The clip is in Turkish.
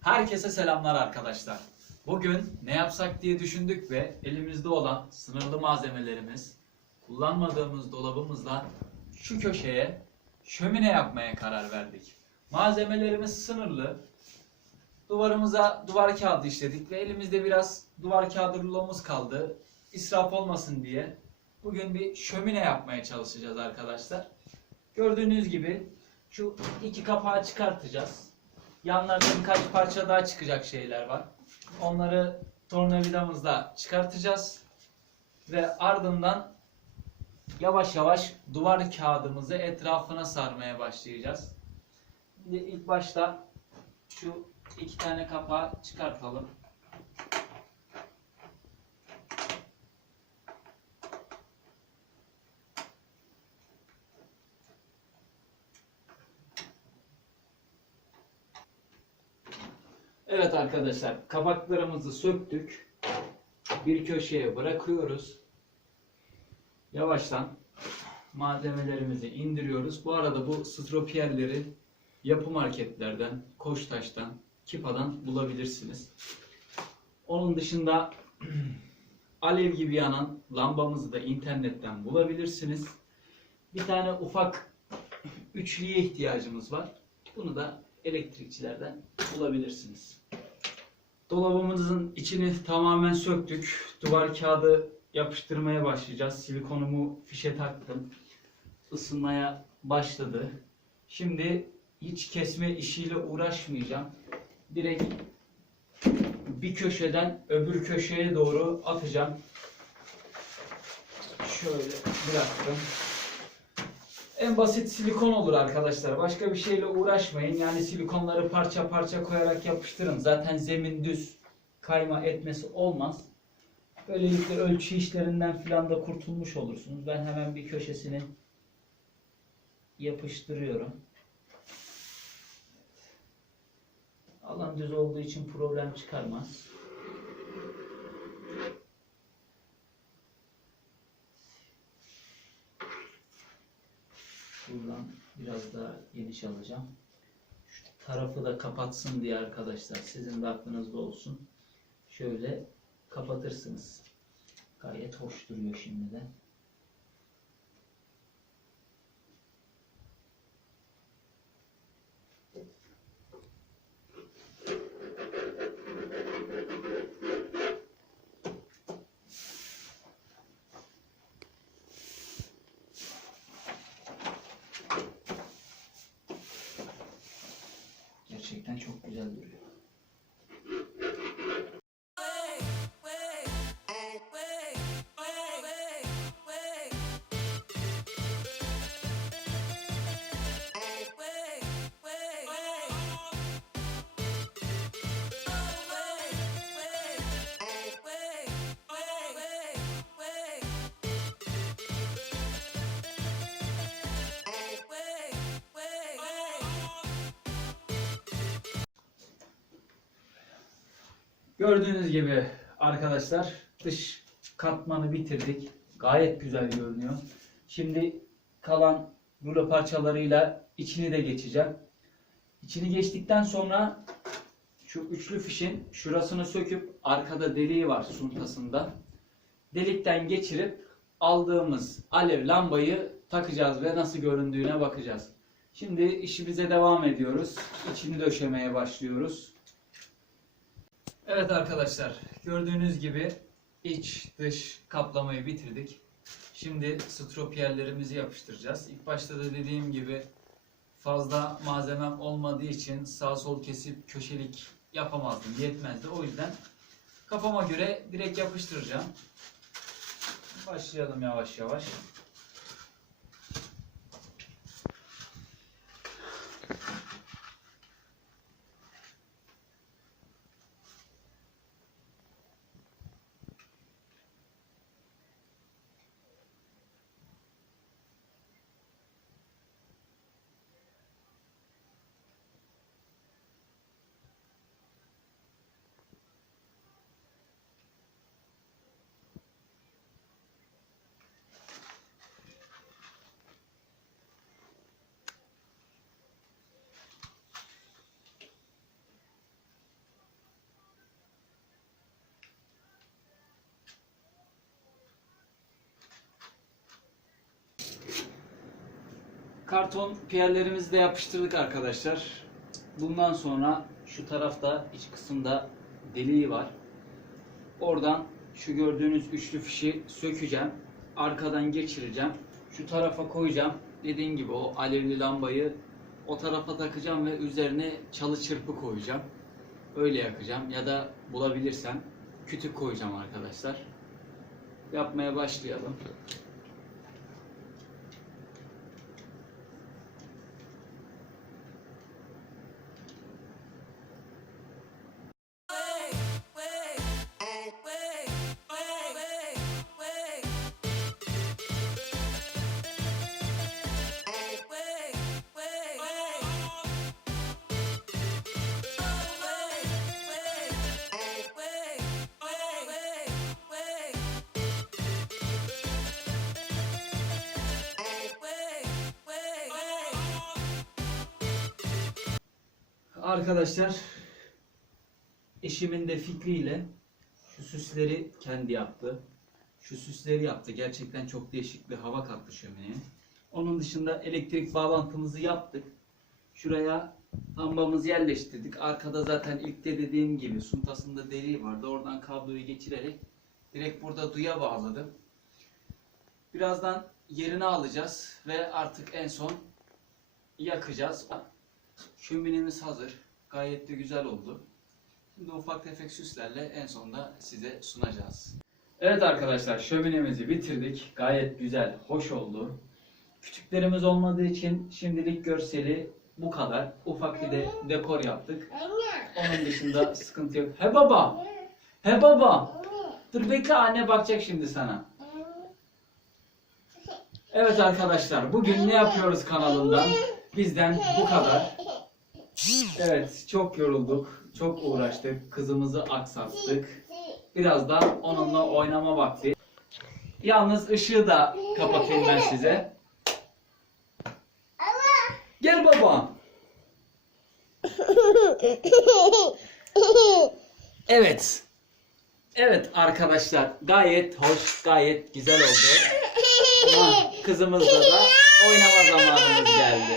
Herkese selamlar arkadaşlar. Bugün ne yapsak diye düşündük ve elimizde olan sınırlı malzemelerimiz, kullanmadığımız dolabımızla şu köşeye şömine yapmaya karar verdik. Malzemelerimiz sınırlı. Duvarımıza duvar kağıdı işledik ve elimizde biraz duvar kağıdı rulomuz kaldı. İsraf olmasın diye bugün bir şömine yapmaya çalışacağız arkadaşlar. Gördüğünüz gibi şu iki kapağı çıkartacağız. Yanlarda birkaç parça daha çıkacak şeyler var. Onları tornavidamızla çıkartacağız. Ve ardından yavaş yavaş duvar kağıdımızı etrafına sarmaya başlayacağız. Şimdi ilk başta şu iki tane kapağı çıkartalım. Evet arkadaşlar, kapaklarımızı söktük. Bir köşeye bırakıyoruz. Yavaştan malzemelerimizi indiriyoruz. Bu arada bu stropiyerleri yapı marketlerden, Koçtaş'tan, Kipa'dan bulabilirsiniz. Onun dışında alev gibi yanan lambamızı da internetten bulabilirsiniz. Bir tane ufak üçlüye ihtiyacımız var. Bunu da elektrikçilerden bulabilirsiniz. Dolabımızın içini tamamen söktük. Duvar kağıdı yapıştırmaya başlayacağız. Silikonumu fişe taktım. Isınmaya başladı. Şimdi hiç kesme işiyle uğraşmayacağım. Direkt bir köşeden öbür köşeye doğru atacağım. Şöyle bıraktım. En basit silikon olur arkadaşlar. Başka bir şeyle uğraşmayın. Yani silikonları parça parça koyarak yapıştırın. Zaten zemin düz, kayma etmesi olmaz. Böylelikle ölçü işlerinden filan da kurtulmuş olursunuz. Ben hemen bir köşesini yapıştırıyorum. Alan düz olduğu için problem çıkarmaz. Buradan biraz daha geniş alacağım. Şu tarafı da kapatsın diye arkadaşlar, sizin de aklınızda olsun. Şöyle kapatırsınız. Gayet hoş duruyor şimdiden. Gerçekten çok güzel duruyor. Gördüğünüz gibi arkadaşlar dış katmanı bitirdik. Gayet güzel görünüyor. Şimdi kalan rulo parçalarıyla içini de geçeceğim. İçini geçtikten sonra şu üçlü fişin şurasını söküp arkada deliği var suntasında. Delikten geçirip aldığımız alev lambayı takacağız ve nasıl göründüğüne bakacağız. Şimdi işimize devam ediyoruz. İçini döşemeye başlıyoruz. Evet arkadaşlar, gördüğünüz gibi iç dış kaplamayı bitirdik. Şimdi stropiyerlerimizi yapıştıracağız. İlk başta da dediğim gibi fazla malzemem olmadığı için sağ sol kesip köşelik yapamazdım, yetmezdi. O yüzden kafama göre direkt yapıştıracağım. Başlayalım yavaş yavaş. Karton piyerlerimizi de yapıştırdık arkadaşlar. Bundan sonra şu tarafta iç kısımda deliği var. Oradan şu gördüğünüz üçlü fişi sökeceğim. Arkadan geçireceğim. Şu tarafa koyacağım. Dediğim gibi o alevli lambayı o tarafa takacağım ve üzerine çalı çırpı koyacağım. Öyle yakacağım ya da bulabilirsem kütük koyacağım arkadaşlar. Yapmaya başlayalım. Arkadaşlar, eşimin de fikriyle şu süsleri kendi yaptı. Şu süsleri yaptı. Gerçekten çok değişik bir hava kattı şömineye. Onun dışında elektrik bağlantımızı yaptık. Şuraya lambamızı yerleştirdik. Arkada zaten ilk de dediğim gibi suntasında deliği vardı. Oradan kabloyu geçirerek direkt burada duya bağladım. Birazdan yerini alacağız ve artık en son yakacağız. Şöminemiz hazır. Gayet de güzel oldu. Şimdi ufak tefek süslerle en sonunda size sunacağız. Evet arkadaşlar, şöminemizi bitirdik. Gayet güzel, hoş oldu. Küçüklerimiz olmadığı için şimdilik görseli bu kadar. Ufak bir de dekor yaptık. Onun dışında sıkıntı yok. He baba! He baba! Dur bekle, anne bakacak şimdi sana. Evet arkadaşlar, bugün ne yapıyoruz kanalından? Bizden bu kadar. Evet, çok yorulduk, çok uğraştık, kızımızı aksattık. Birazdan onunla oynama vakti. Yalnız ışığı da kapatayım ben size. Gel baba. Evet. Evet arkadaşlar, gayet hoş, gayet güzel oldu. Ama kızımızla da oynama zamanımız geldi.